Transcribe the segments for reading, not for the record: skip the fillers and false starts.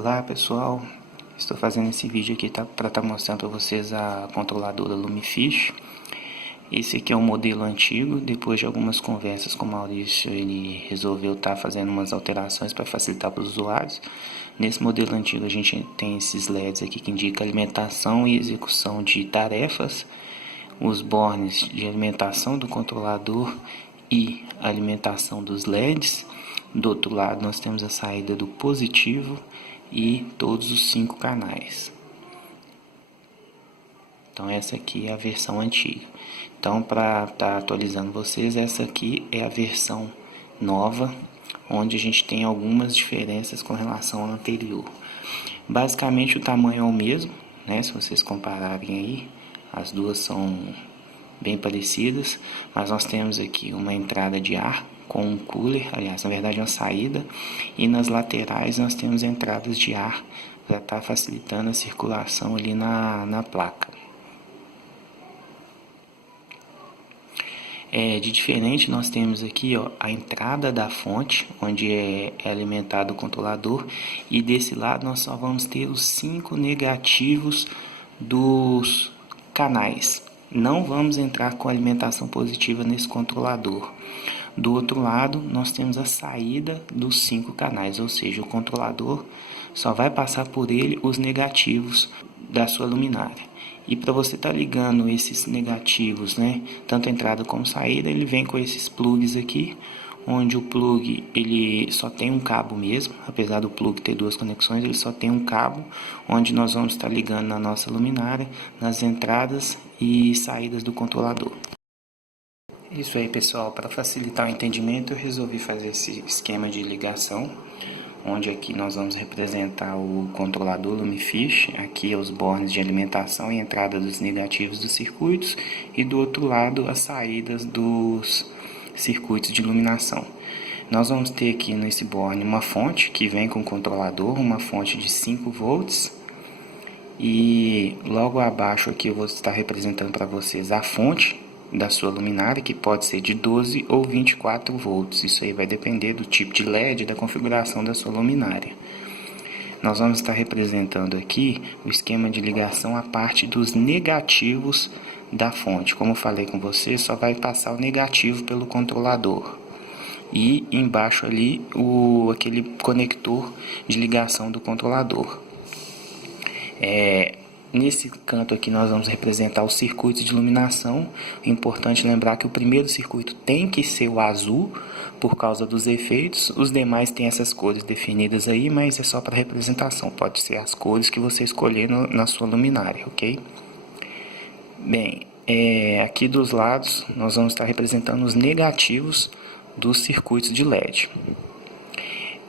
Olá pessoal, estou fazendo esse vídeo aqui para estar mostrando para vocês a controladora Lumifish. Esse aqui é um modelo antigo, depois de algumas conversas com o Maurício, ele resolveu estar fazendo umas alterações para facilitar para os usuários. Nesse modelo antigo a gente tem esses LEDs aqui que indicam alimentação e execução de tarefas, os bornes de alimentação do controlador e alimentação dos LEDs. Do outro lado nós temos a saída do positivo e todos os 5 canais. Então essa aqui é a versão antiga. Então, para estar atualizando vocês, essa aqui é a versão nova, onde a gente tem algumas diferenças com relação ao anterior. Basicamente o tamanho é o mesmo, né? Se vocês compararem aí, as duas são bem parecidas, mas nós temos aqui uma entrada de ar com um cooler, aliás, na verdade uma saída, e nas laterais nós temos entradas de ar para estar facilitando a circulação ali na placa. De diferente, nós temos aqui a entrada da fonte, onde é alimentado o controlador, e desse lado nós só vamos ter os 5 negativos dos canais. Não vamos entrar com alimentação positiva nesse controlador. Do outro lado, nós temos a saída dos 5 canais, ou seja, o controlador só vai passar por ele os negativos da sua luminária. E para você estar ligando esses negativos, né, tanto entrada como saída, ele vem com esses plugs aqui, onde o plug ele só tem um cabo mesmo, apesar do plug ter 2 conexões, ele só tem um cabo, onde nós vamos estar ligando na nossa luminária, nas entradas e saídas do controlador. Isso aí pessoal, para facilitar o entendimento eu resolvi fazer esse esquema de ligação, onde aqui nós vamos representar o controlador Lumifish, aqui os bornes de alimentação e entrada dos negativos dos circuitos, e do outro lado as saídas dos circuitos de iluminação. Nós vamos ter aqui nesse borne uma fonte que vem com o controlador, uma fonte de 5 volts, e logo abaixo aqui eu vou estar representando para vocês a fonte da sua luminária, que pode ser de 12 ou 24 volts. Isso aí vai depender do tipo de LED e da configuração da sua luminária. Nós vamos estar representando aqui o esquema de ligação a parte dos negativos da fonte. Como eu falei com você, só vai passar o negativo pelo controlador. E embaixo ali aquele conector de ligação do controlador. Nesse canto aqui nós vamos representar os circuitos de iluminação. É importante lembrar que o primeiro circuito tem que ser o azul, por causa dos efeitos. Os demais têm essas cores definidas aí, mas é só para representação. Pode ser as cores que você escolher na sua luminária, ok? Bem, aqui dos lados nós vamos estar representando os negativos dos circuitos de LED.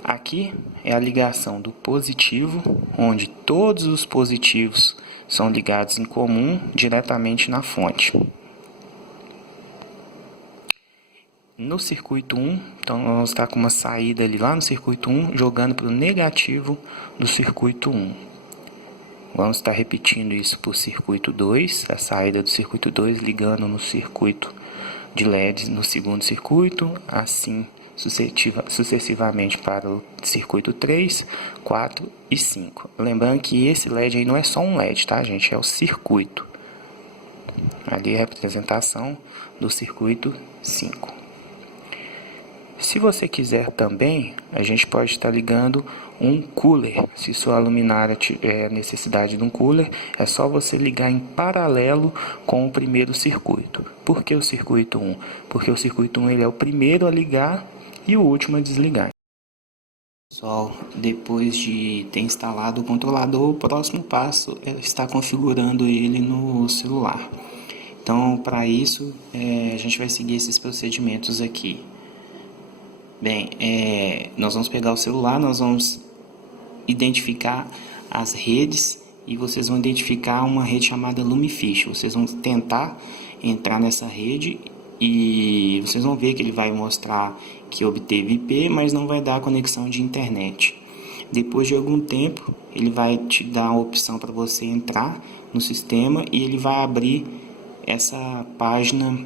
Aqui é a ligação do positivo, onde todos os positivos são ligados em comum diretamente na fonte. No circuito 1, então nós vamos estar com uma saída ali lá no circuito 1, jogando para o negativo do circuito 1. Vamos estar repetindo isso para o circuito 2, a saída do circuito 2 ligando no circuito de LEDs no segundo circuito, assim sucessivamente para o circuito 3, 4 e 5. Lembrando que esse LED aí não é só um LED, tá gente? É o circuito. Ali é a representação do circuito 5. Se você quiser também, a gente pode estar ligando um cooler. Se sua luminária tiver necessidade de um cooler, é só você ligar em paralelo com o primeiro circuito. Por que o circuito 1? Porque o circuito 1 ele é o primeiro a ligar e o último a desligar. Pessoal, depois de ter instalado o controlador, o próximo passo é estar configurando ele no celular. Então, para isso, a gente vai seguir esses procedimentos aqui. Bem, nós vamos pegar o celular, nós vamos identificar as redes e vocês vão identificar uma rede chamada Lumifish. Vocês vão tentar entrar nessa rede e vocês vão ver que ele vai mostrar que obteve IP, mas não vai dar conexão de internet. Depois de algum tempo, ele vai te dar a opção para você entrar no sistema e ele vai abrir essa página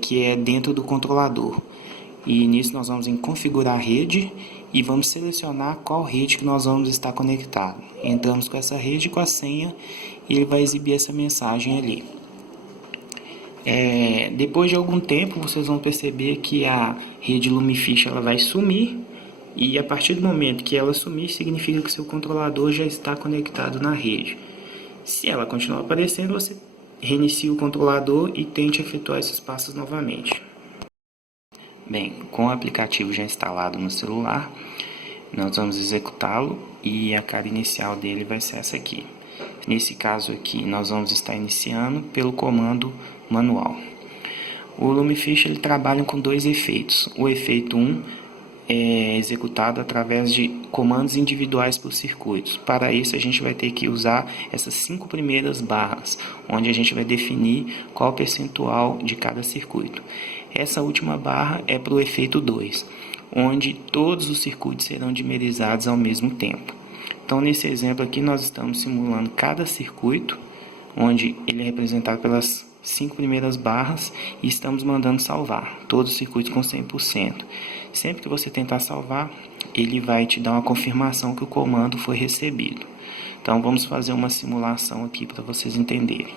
que é dentro do controlador. E nisso nós vamos em configurar a rede e vamos selecionar qual rede que nós vamos estar conectado. Entramos com essa rede, com a senha, e ele vai exibir essa mensagem ali. Depois de algum tempo, vocês vão perceber que a rede Lumifish ela vai sumir, e a partir do momento que ela sumir, significa que seu controlador já está conectado na rede. Se ela continuar aparecendo, você reinicia o controlador e tente efetuar esses passos novamente. Bem, com o aplicativo já instalado no celular, nós vamos executá-lo e a cara inicial dele vai ser essa aqui. Nesse caso aqui, nós vamos estar iniciando pelo comando manual. O Lumifish ele trabalha com dois efeitos. O efeito 1 é executado através de comandos individuais por circuitos. Para isso, a gente vai ter que usar essas 5 primeiras barras, onde a gente vai definir qual o percentual de cada circuito. Essa última barra é para o efeito 2, onde todos os circuitos serão dimerizados ao mesmo tempo. Então, nesse exemplo aqui, nós estamos simulando cada circuito, onde ele é representado pelas 5 primeiras barras, e estamos mandando salvar todos os circuitos com 100%. Sempre que você tentar salvar, ele vai te dar uma confirmação que o comando foi recebido. Então, vamos fazer uma simulação aqui para vocês entenderem.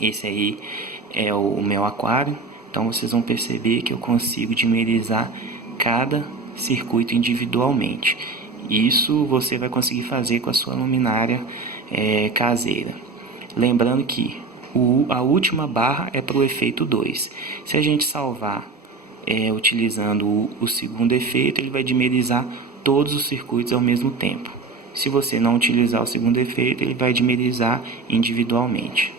Esse aí é o meu aquário. Então, vocês vão perceber que eu consigo dimerizar cada circuito individualmente. Isso você vai conseguir fazer com a sua luminária caseira. Lembrando que a última barra é para o efeito 2. Se a gente salvar utilizando o segundo efeito, ele vai dimerizar todos os circuitos ao mesmo tempo. Se você não utilizar o segundo efeito, ele vai dimerizar individualmente.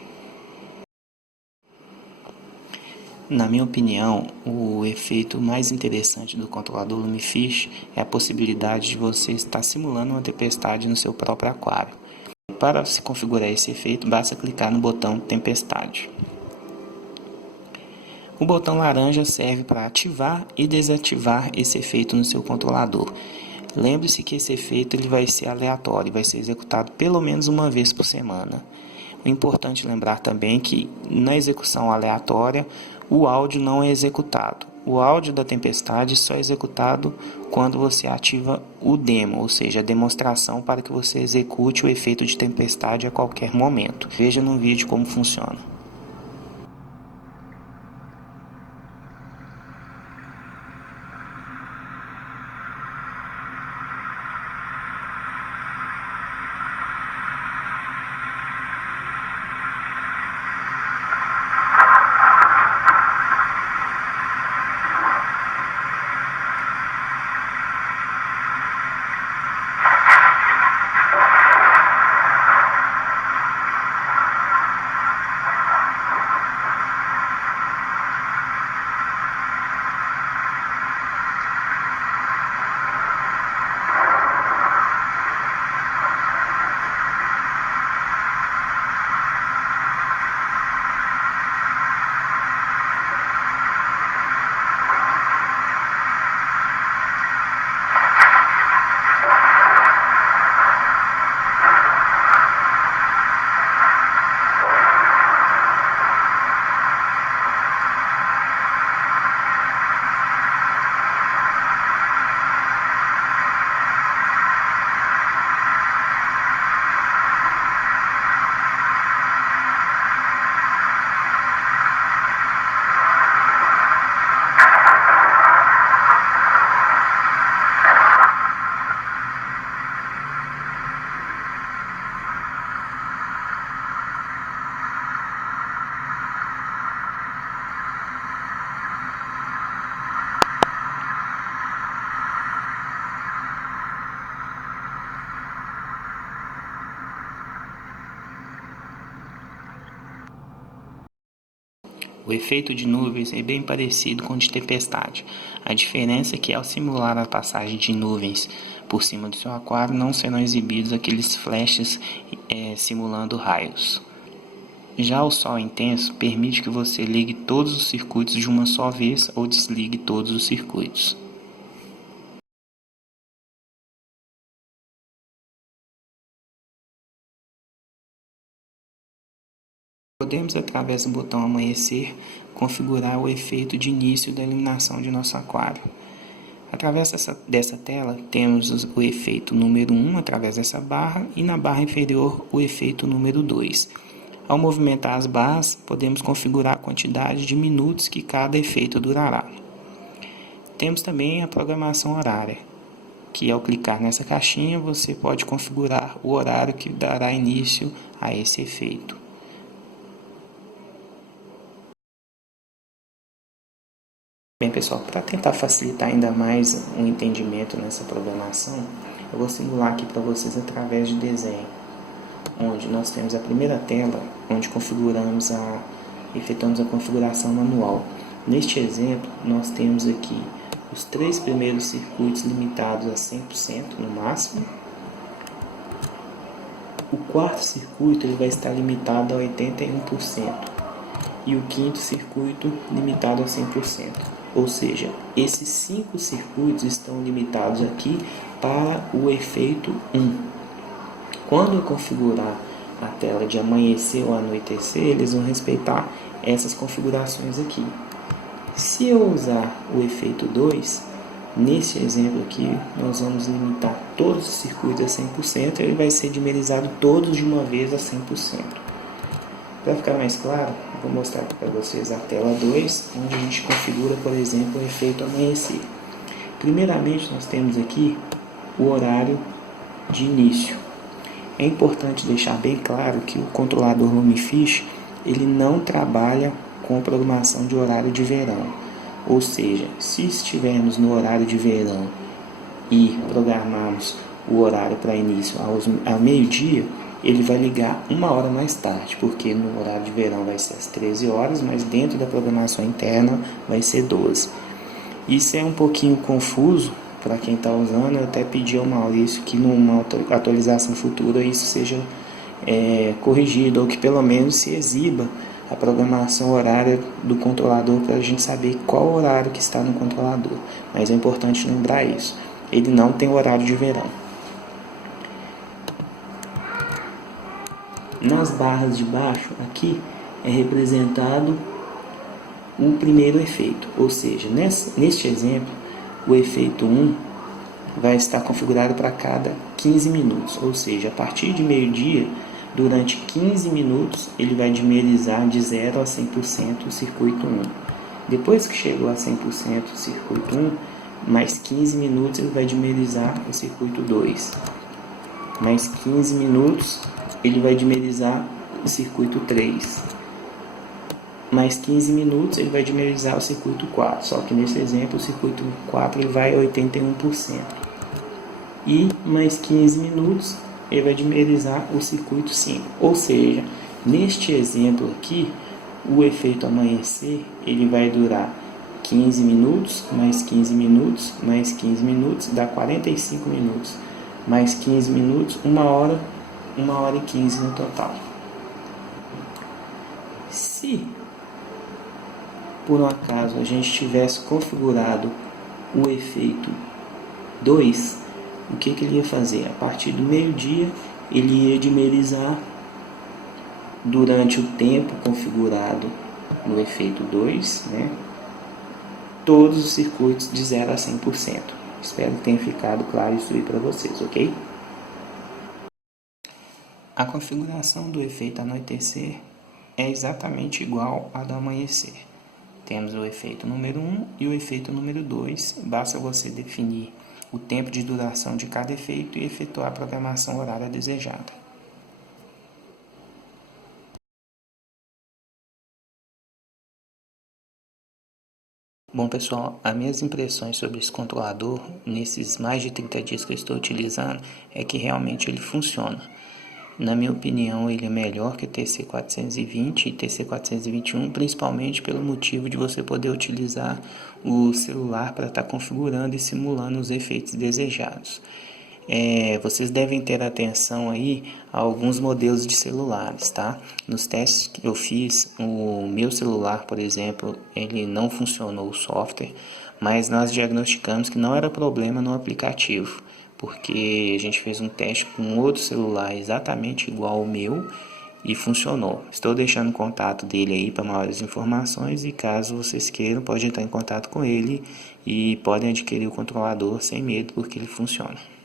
Na minha opinião, o efeito mais interessante do controlador Lumifish é a possibilidade de você estar simulando uma tempestade no seu próprio aquário. Para se configurar esse efeito, basta clicar no botão Tempestade. O botão laranja serve para ativar e desativar esse efeito no seu controlador. Lembre-se que esse efeito ele vai ser aleatório, vai ser executado pelo menos uma vez por semana. É importante lembrar também que na execução aleatória, o áudio não é executado. O áudio da tempestade só é executado quando você ativa o demo, ou seja, a demonstração para que você execute o efeito de tempestade a qualquer momento. Veja no vídeo como funciona. O efeito de nuvens é bem parecido com o de tempestade. A diferença é que ao simular a passagem de nuvens por cima do seu aquário, não serão exibidos aqueles flashes simulando raios. Já o sol intenso permite que você ligue todos os circuitos de uma só vez ou desligue todos os circuitos. Podemos, através do botão amanhecer, configurar o efeito de início da iluminação de nosso aquário. Através dessa tela, temos o efeito número 1 através dessa barra e na barra inferior o efeito número 2. Ao movimentar as barras, podemos configurar a quantidade de minutos que cada efeito durará. Temos também a programação horária, que ao clicar nessa caixinha você pode configurar o horário que dará início a esse efeito. Bem, pessoal, para tentar facilitar ainda mais o entendimento nessa programação, eu vou simular aqui para vocês através de desenho, onde nós temos a primeira tela, onde efetuamos a configuração manual. Neste exemplo, nós temos aqui os 3 primeiros circuitos limitados a 100% no máximo. O quarto circuito ele vai estar limitado a 81% e o quinto circuito limitado a 100%. Ou seja, esses 5 circuitos estão limitados aqui para o efeito 1. Quando eu configurar a tela de amanhecer ou anoitecer, eles vão respeitar essas configurações aqui. Se eu usar o efeito 2, nesse exemplo aqui, nós vamos limitar todos os circuitos a 100%, ele vai ser dimerizado todos de uma vez a 100%. Para ficar mais claro, vou mostrar aqui para vocês a tela 2, onde a gente configura, por exemplo, o efeito amanhecer. Primeiramente, nós temos aqui o horário de início. É importante deixar bem claro que o controlador Lumifish, ele não trabalha com programação de horário de verão. Ou seja, se estivermos no horário de verão e programarmos o horário para início ao meio-dia, ele vai ligar 1 hora mais tarde, porque no horário de verão vai ser às 13 horas, mas dentro da programação interna vai ser 12. Isso é um pouquinho confuso para quem está usando. Eu até pedi ao Maurício que numa atualização futura isso seja corrigido, ou que pelo menos se exiba a programação horária do controlador para a gente saber qual horário que está no controlador. Mas é importante lembrar isso. Ele não tem horário de verão. Nas barras de baixo, aqui, é representado o primeiro efeito. Ou seja, neste exemplo, o efeito 1 vai estar configurado para cada 15 minutos. Ou seja, a partir de meio-dia, durante 15 minutos, ele vai dimerizar de 0 a 100% o circuito 1. Depois que chegou a 100% o circuito 1, mais 15 minutos ele vai dimerizar o circuito 2. Mais 15 minutos ele vai dimerizar o circuito 3. Mais 15 minutos ele vai dimerizar o circuito 4. Só que nesse exemplo o circuito 4 ele vai a 81%. E mais 15 minutos ele vai dimerizar o circuito 5. Ou seja, neste exemplo aqui, o efeito amanhecer ele vai durar 15 minutos, mais 15 minutos, mais 15 minutos, dá 45 minutos. Mais 15 minutos, 1 hora e 15 no total. Se por um acaso a gente tivesse configurado o efeito 2, o que ele ia fazer? A partir do meio-dia, ele ia dimerizar durante o tempo configurado no efeito 2, todos os circuitos de 0 a 100%. Espero que tenha ficado claro isso aí para vocês, ok? A configuração do efeito anoitecer é exatamente igual à do amanhecer. Temos o efeito número 1 e o efeito número 2. Basta você definir o tempo de duração de cada efeito e efetuar a programação horária desejada. Bom, pessoal, as minhas impressões sobre esse controlador, nesses mais de 30 dias que eu estou utilizando, é que realmente ele funciona. Na minha opinião, ele é melhor que o TC420 e TC421, principalmente pelo motivo de você poder utilizar o celular para estar configurando e simulando os efeitos desejados. Vocês devem ter atenção aí a alguns modelos de celulares, tá? Nos testes que eu fiz, o meu celular, por exemplo, ele não funcionou o software, mas nós diagnosticamos que não era problema no aplicativo, porque a gente fez um teste com outro celular exatamente igual ao meu e funcionou. Estou deixando o contato dele aí para maiores informações e caso vocês queiram, pode entrar em contato com ele e podem adquirir o controlador sem medo porque ele funciona.